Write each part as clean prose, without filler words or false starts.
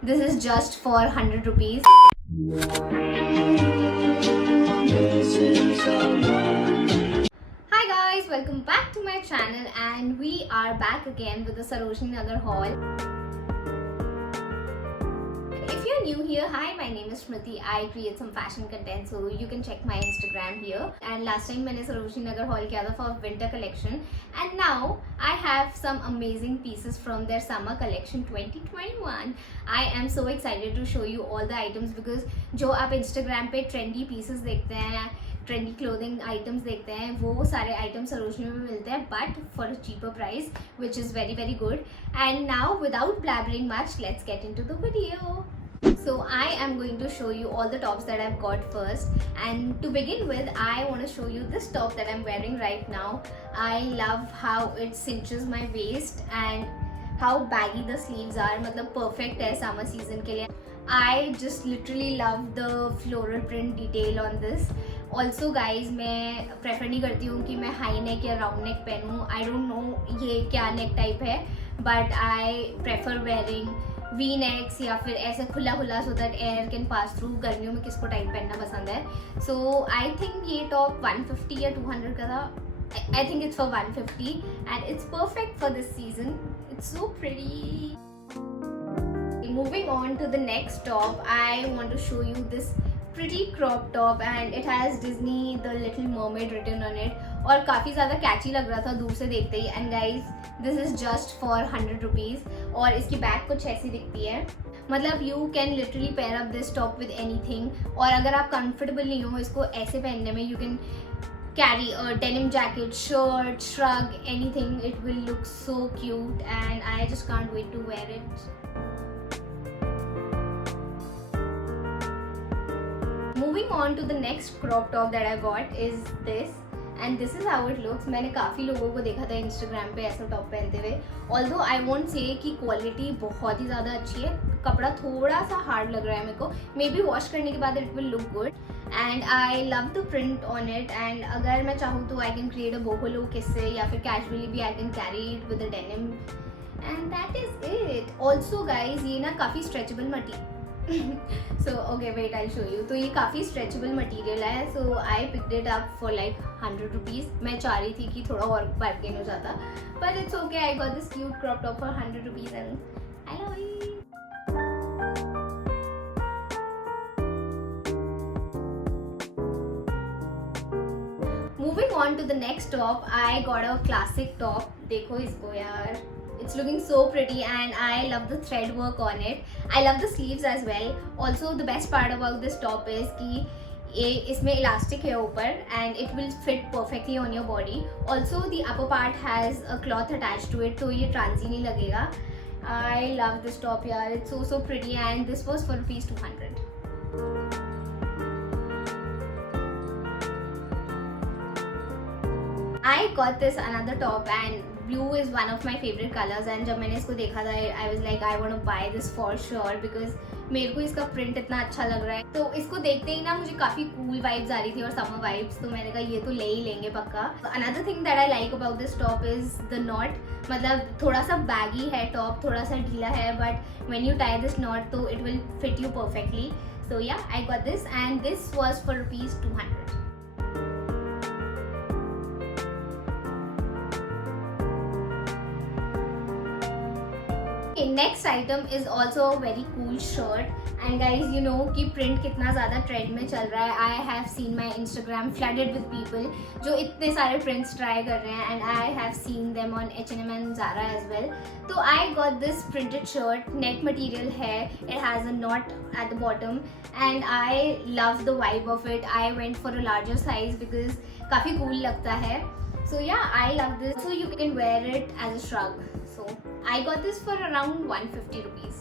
This is just for 100 rupees. Hi guys, welcome back to my channel and we are back again with the Sarojini Nagar haul. If you're new here, hi, my name is Smriti. I create some fashion content, so you can check my Instagram here. And last time मैंने Sarojini Nagar haul किया था for winter collection, and now I have some amazing pieces from their summer collection 2021. I am so excited to show you all the items because जो आप Instagram पे trendy pieces देखते हैं, trendy clothing items देखते हैं, वो सारे आइटम्स सरोजनी में मिलते हैं but for a cheaper price which is very very good. And now without blabbering much, let's get into the video. So I am going to show you all the tops that I've got first, and to begin with I want to show you this top that I'm wearing right now. I love how it cinches my waist and how baggy the sleeves are. मतलब perfect है summer season के लिए. I just literally love the floral print detail on this. Also guys, मैं प्रेफर नहीं करती हूँ कि मैं हाई नेक या राउंड नेक पहनूँ. I don't know ये क्या नेक टाइप है, but I prefer wearing V necks या फिर ऐसे खुला खुला so that air can pass through. गर्मियों में किसको टाइट पहनना पसंद है. सो आई थिंक ये टॉप 150 या 200 का था. I think it's for 150 and it's perfect for this season. It's so pretty. Moving on to the next top, I want to show you this pretty crop top and it has Disney the Little Mermaid written on it और काफ़ी ज़्यादा कैची लग रहा था दूर से देखते ही. And guys this is just for 100 rupees और इसकी बैक कुछ ऐसी दिखती है. मतलब you can literally pair up this top with anything. और अगर आप कंफर्टेबल नहीं हो इसको ऐसे पहनने में, you can carry a denim jacket, shirt, shrug, anything. It will look so cute and I just can't wait to wear it. Moving on to the next crop top that I got is this. And this is how it looks. मैंने काफ़ी लोगों को देखा था इंस्टाग्राम पे ऐसा टॉप पहनते हुए. Although I won't say कि क्वालिटी बहुत ही ज़्यादा अच्छी है. कपड़ा थोड़ा सा हार्ड लग रहा है मेरे को. मे बी वॉश करने के बाद it will look good. And I love the print on it. And अगर मैं चाहूँ तो I can create a boho look इससे, या फिर casually भी I can carry it with a denim. And that is it. Also guys, ये ना काफ़ी stretchable material. So okay, wait, I'll show you. तो ये काफ़ी stretchable material है. So I picked it up for like 100 rupees. मैं चाह रही थी कि थोड़ा और bargain हो जाता, but it's okay. I got this cute crop top for 100 rupees and I love it. Moving on to the next top, I got a classic top. देखो इसको यार. It's looking so pretty and I love the thread work on it. I love the sleeves as well. Also the best part about this top is कि ये इसमें elastic है ऊपर and it will fit perfectly on your body. Also the upper part has a cloth attached to it, तो ये transy नहीं लगेगा. I love this top यार. It's so pretty and this was for rupees 200. I got this another top and blue is one of my favorite colors. and जब मैंने इसको देखा था I was like I want to buy this for sure because मेरे को इसका प्रिंट इतना अच्छा लग रहा है. तो इसको देखते ही ना मुझे काफ़ी कूल वाइब्स आ रही थी और समर वाइब्स. तो मैंने कहा ये तो ले ही लेंगे पक्का. Another thing that I like about this top is the not. मतलब थोड़ा सा बैगी है टॉप, थोड़ा सा ढीला है, but when you tie this knot तो it will fit you perfectly. So yeah, I got this and this was for rupees 200. Next item is also very cool shirt. And guys you know कि print कितना ज़्यादा trend में चल रहा है. I have seen my Instagram flooded with people जो इतने सारे प्रिंट्स ट्राई कर रहे हैं. And I have seen them on H&M and Zara as well. तो I got this printed shirt. Net material है, it has a knot at the bottom and I love the vibe of it. I went for a larger size because काफ़ी cool लगता है. So yeah, I love this. So you can wear it as a shrug. So I got this for around 150 rupees.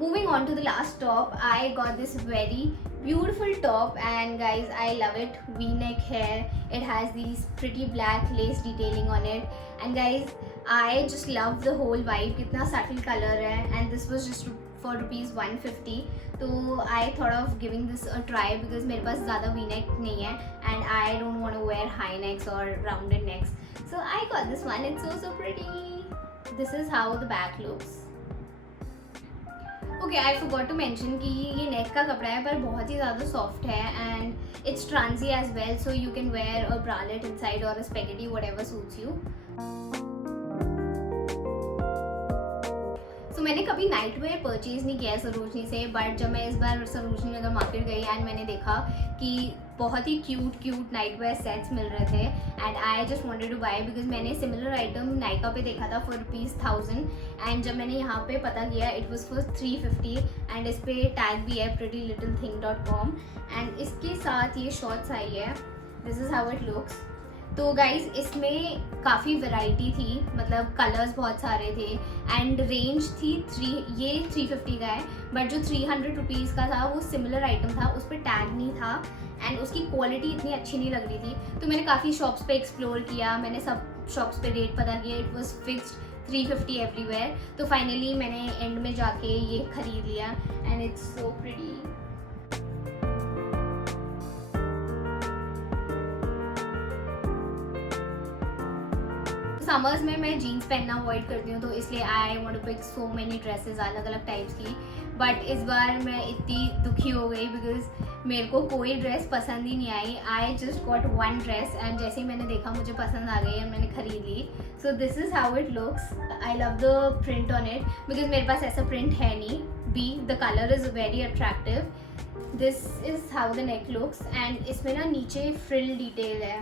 Moving on to the last top, I got this very beautiful top and guys, I love it. V-neck hair. It has these pretty black lace detailing on it and guys, I just love the whole vibe. कितना subtle color है and this was just for ₹150. तो I thought of giving this a try because मेरे पास ज़्यादा V-neck नहीं है and I don't want to wear high necks or rounded necks. So I got this one. It's so pretty. This is how the back looks. Okay, I forgot to mention कि ये नेक का कपड़ा है पर बहुत ही ज़्यादा सॉफ्ट है and it's transy as well, so you can wear a bralette inside or a spaghetti, whatever suits you. So मैंने कभी नाइट वेयर परचेज नहीं किया है सरोजनी से, बट जब मैं इस बार सरोजनी नगर मार्केट गई एंड मैंने देखा कि बहुत ही क्यूट नाइट वेयर सेट्स मिल रहे थे and I just wanted to buy because मैंने सिमिलर आइटम नायका पे देखा था फॉर ₹1000 एंड जब मैंने यहाँ पे पता किया इट वाज फॉर $350 एंड इस पे टैग भी है prettylittlething.com एंड इसके साथ ये शॉर्ट्स आई है. This is how it looks. तो गाइज इसमें काफ़ी वैरायटी थी, मतलब कलर्स बहुत सारे थे एंड रेंज थी ये $350 का है, बट जो ₹300 का था वो सिमिलर आइटम था, उस पर टैग नहीं था एंड उसकी क्वालिटी इतनी अच्छी नहीं लग रही थी. तो मैंने काफ़ी शॉप्स पे एक्सप्लोर किया, मैंने सब शॉप्स पे रेट पता किया. It was fixed $350 everywhere. तो फाइनली मैंने एंड में जाके ये खरीद लिया and it's so pretty. Summers में मैं जीन्स पहनना अवॉइड करती हूँ, तो इसलिए I want to pick so many dresses अलग अलग टाइप्स की. बट इस बार मैं इतनी दुखी हो गई बिकॉज मेरे को कोई ड्रेस पसंद ही नहीं आई. I just got one dress and जैसे ही मैंने देखा मुझे पसंद आ गई और मैंने खरीद ली. So this is how it looks. I love the print on it because मेरे पास ऐसा प्रिंट है नहीं. The colour is very attractive. This is how the neck looks and इसमें ना नीचे फ्रिल डिटेल है.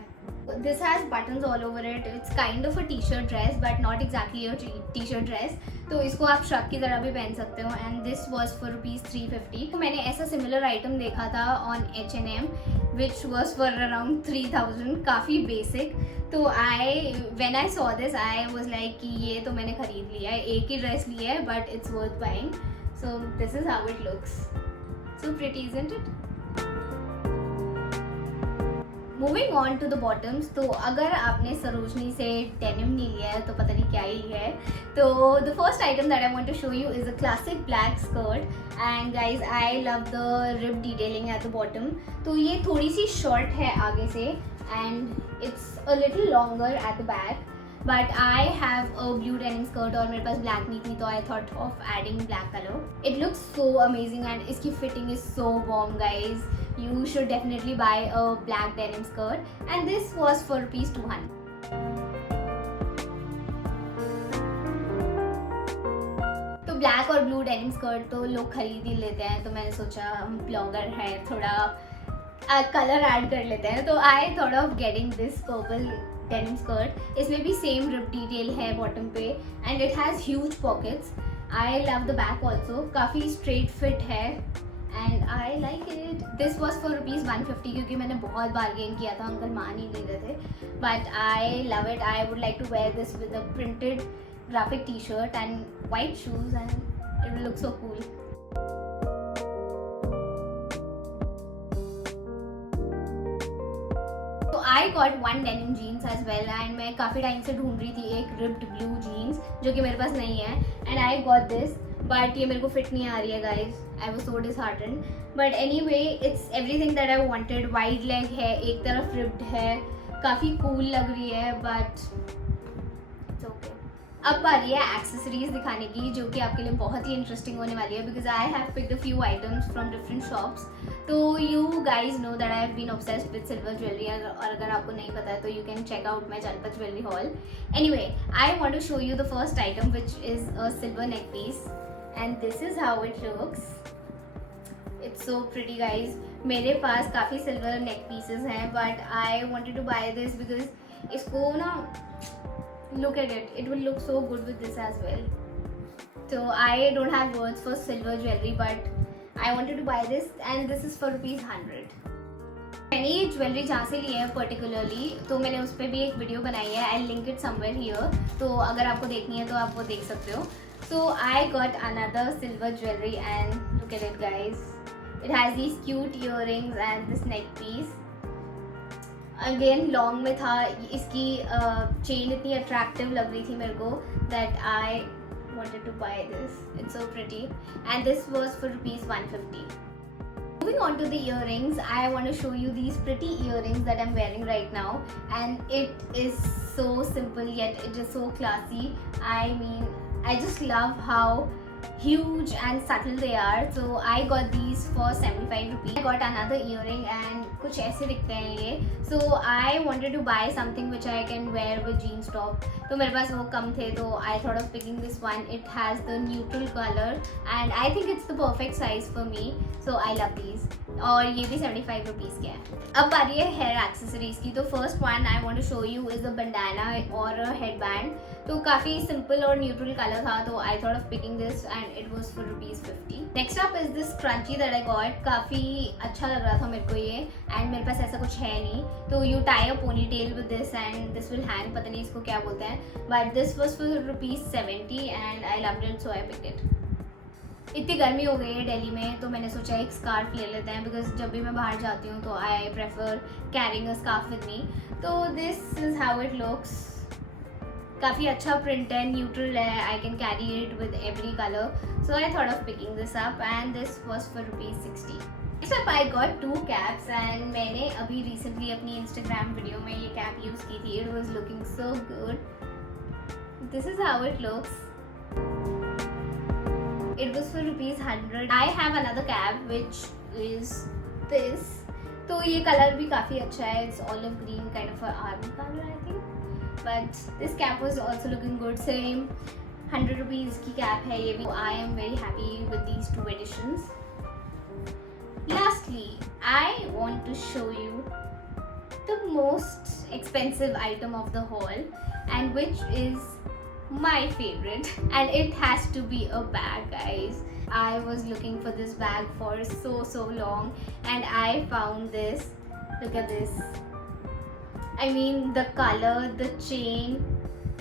This has buttons all over it. It's kind of a t-shirt dress but not exactly a t-shirt dress. तो इसको आप श्रग की तरह भी पहन सकते हो and this was for ₹350. तो मैंने ऐसा similar item देखा था on H&M which was for around 3000. काफ़ी basic. तो when I saw this I was like कि ये तो मैंने खरीद लिया है, एक ही ड्रेस लिया है but it's worth buying. So this is how it looks. So pretty, isn't it? Moving on to the bottoms. तो अगर आपने सरोजनी से डेनिम नहीं लिया है तो पता नहीं क्या ही लिया है. तो the first item that I want to show you is a classic black skirt and guys I love the rib detailing at the bottom. तो ये थोड़ी सी शॉर्ट है आगे से and it's a little longer at the back, but I have a blue denim skirt और मेरे पास ब्लैक नहीं थी, तो I thought of adding black colour. It looks so amazing and इसकी fitting is so warm guys. You should definitely buy a black denim skirt and this was for ₹200. तो ब्लैक और blue denim skirt तो लोग खरीद ही लेते हैं, तो मैंने सोचा हम ब्लॉगर है थोड़ा कलर ऐड कर लेते हैं. तो I thought of getting this purple denim skirt. इसमें भी सेम रिप डिटेल है बॉटम पे and it has huge pockets. I love the back also. काफ़ी स्ट्रेट फिट है and I like it. This was for ₹150 क्योंकि मैंने बहुत बार्गेन किया था, अंकल मान ही नहीं रहे थे. But I love it. I would like to wear this with a printed graphic t-shirt and white shoes and it will look so cool. So I got one denim jeans as well and मैं काफ़ी टाइम से ढूंढ रही थी एक ripped blue jeans जो कि मेरे पास नहीं है and I got this. But ये मेरे को फिट नहीं आ रही है guys. I was so disheartened. But any way it's everything that I wanted. Wide leg है, एक तरफ रिप्ड है, काफ़ी कूल लग रही है बट इट्स ओके. अब बारी है एक्सेसरीज दिखाने की जो कि आपके लिए बहुत ही इंटरेस्टिंग होने वाली है because I have picked a few items from different shops. तो you guys know that I have been obsessed with silver jewellery और अगर आपको नहीं पता है तो you can check out my Janpath jewellery hall. Anyway I want to show you the first item which is a silver neck piece. And this is how it looks. It's so pretty guys. मेरे पास काफ़ी silver neck pieces हैं but I wanted to buy this because इसको ना look at it. It will look so good with this as well. So I don't have words for silver jewelry but I wanted to buy this and this is for ₹100. मैंने ये ज्वेलरी जहाँ से ली है पर्टिकुलरली तो मैंने उस पर भी एक वीडियो बनाई है. I link it somewhere here. तो अगर आपको देखनी है तो आप वो देख सकते हो. So I got another silver jewelry and look at it guys. It has these cute earrings and this neck piece. Again long में था. इसकी चेन इतनी attractive लग रही थी मेरे को that I wanted to buy this. It's so pretty, and this was for rupees 150. Moving on to the earrings, I want to show you these pretty earrings that I'm wearing right now, and it is so simple yet it is so classy. I mean, I just love how huge and subtle they are. So I got these for 75 rupees. I got another earring and कुछ ऐसे दिखते हैं ये. So I wanted to buy something which I can wear with jeans top. तो मेरे पास वो कम थे, तो I thought of picking this one. It has the neutral color and I think it's the perfect size for me. So I love these. और ये भी 75 रुपीज़ के हैं. अब आ रही है हेयर एक्सेसरीज की. तो first one I want to show you is a bandana और अ हेड बैंड. तो काफ़ी सिंपल और न्यूट्रल कलर था, तो I thought of picking this and it was for ₹50. Next up is this crunchy that I got. काफ़ी अच्छा लग रहा था मेरे को ये, एंड मेरे पास ऐसा कुछ है नहीं. तो you tie a ponytail with this and this will hang. पता नहीं इसको क्या बोलते हैं, but this was for ₹70 and I loved it, so I picked it. इतनी गर्मी हो गई है दिल्ली में, तो मैंने सोचा एक स्कार्फ ले लेते हैं, बिकॉज जब भी मैं बाहर जाती हूँ तो I prefer carrying a scarf with me. तो this is how it looks. काफ़ी अच्छा प्रिंट है, न्यूट्रल है, I can carry it with every colour. So I thought of picking this up and this was for ₹60. Next up I got 2 caps and मैंने अभी रिसेंटली अपनी Instagram video में ये cap use की थी. It was looking so good. This is how it looks. It was for ₹100. I have another cap which is this. तो ये कलर भी काफ़ी अच्छा है. It's olive green kind of a army color I think. But this cap was also looking good. Same 100 rupees की cap है ये भी. I am very happy with these 2 editions. Lastly, I want to show you the most expensive item of the haul, and which is my favorite, and it has to be a bag, guys. I was looking for this bag for so long and I found this. Look at this. I mean, the color, the chain,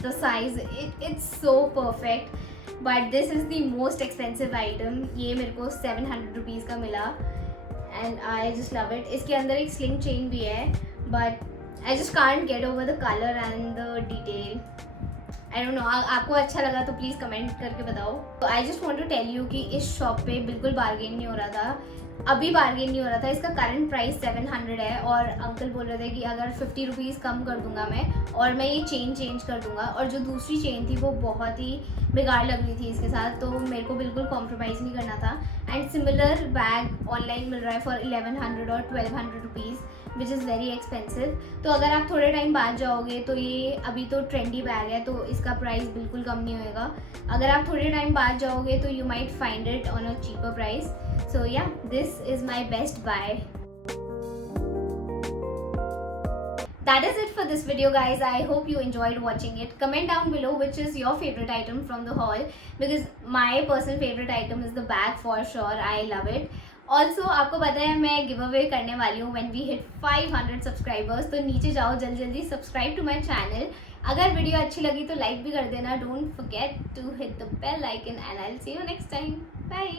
the size, it's so perfect. But this is the most expensive item. ये मेरे को 700 rupees का मिला and I just love it. इसके अंदर एक sling chain भी है, but I just can't get over the color and the detail. I don't know, आपको अच्छा लगा तो प्लीज़ कमेंट करके बताओ. तो I just want to tell you कि इस शॉप पे बिल्कुल बार्गेन नहीं हो रहा था. अभी बार्गेन नहीं हो रहा था. इसका करंट प्राइस 700 है और अंकल बोल रहे थे कि अगर 50 रुपीज़ कम कर दूंगा मैं, और मैं ये चेन चेंज कर दूंगा. और जो दूसरी चेन थी वो बहुत ही बेकार लग रही थी इसके साथ, तो मेरे को बिल्कुल कॉम्प्रोमाइज़ नहीं करना था. एंड सिमिलर बैग ऑनलाइन मिल रहा है फॉर 1100 और 1200 rupees, which is very expensive. तो अगर आप थोड़े टाइम बाद जाओगे तो ये अभी तो ट्रेंडी बैग है, तो इसका प्राइस बिल्कुल कम नहीं होएगा. अगर आप थोड़े टाइम बाद जाओगे तो you might find it on a cheaper price. So yeah, this is my best buy. That is it for this video, guys. I hope you enjoyed watching it. Comment down below which is your favorite item from the haul, because my personal favorite item is the bag for sure. I love it. Also, आपको पता है मैं give away करने वाली हूँ when we hit 500 subscribers. तो नीचे जाओ जल्दी subscribe to my channel. अगर वीडियो अच्छी लगी तो लाइक भी कर देना. Don't forget to hit the bell icon and I'll see you next time. Bye.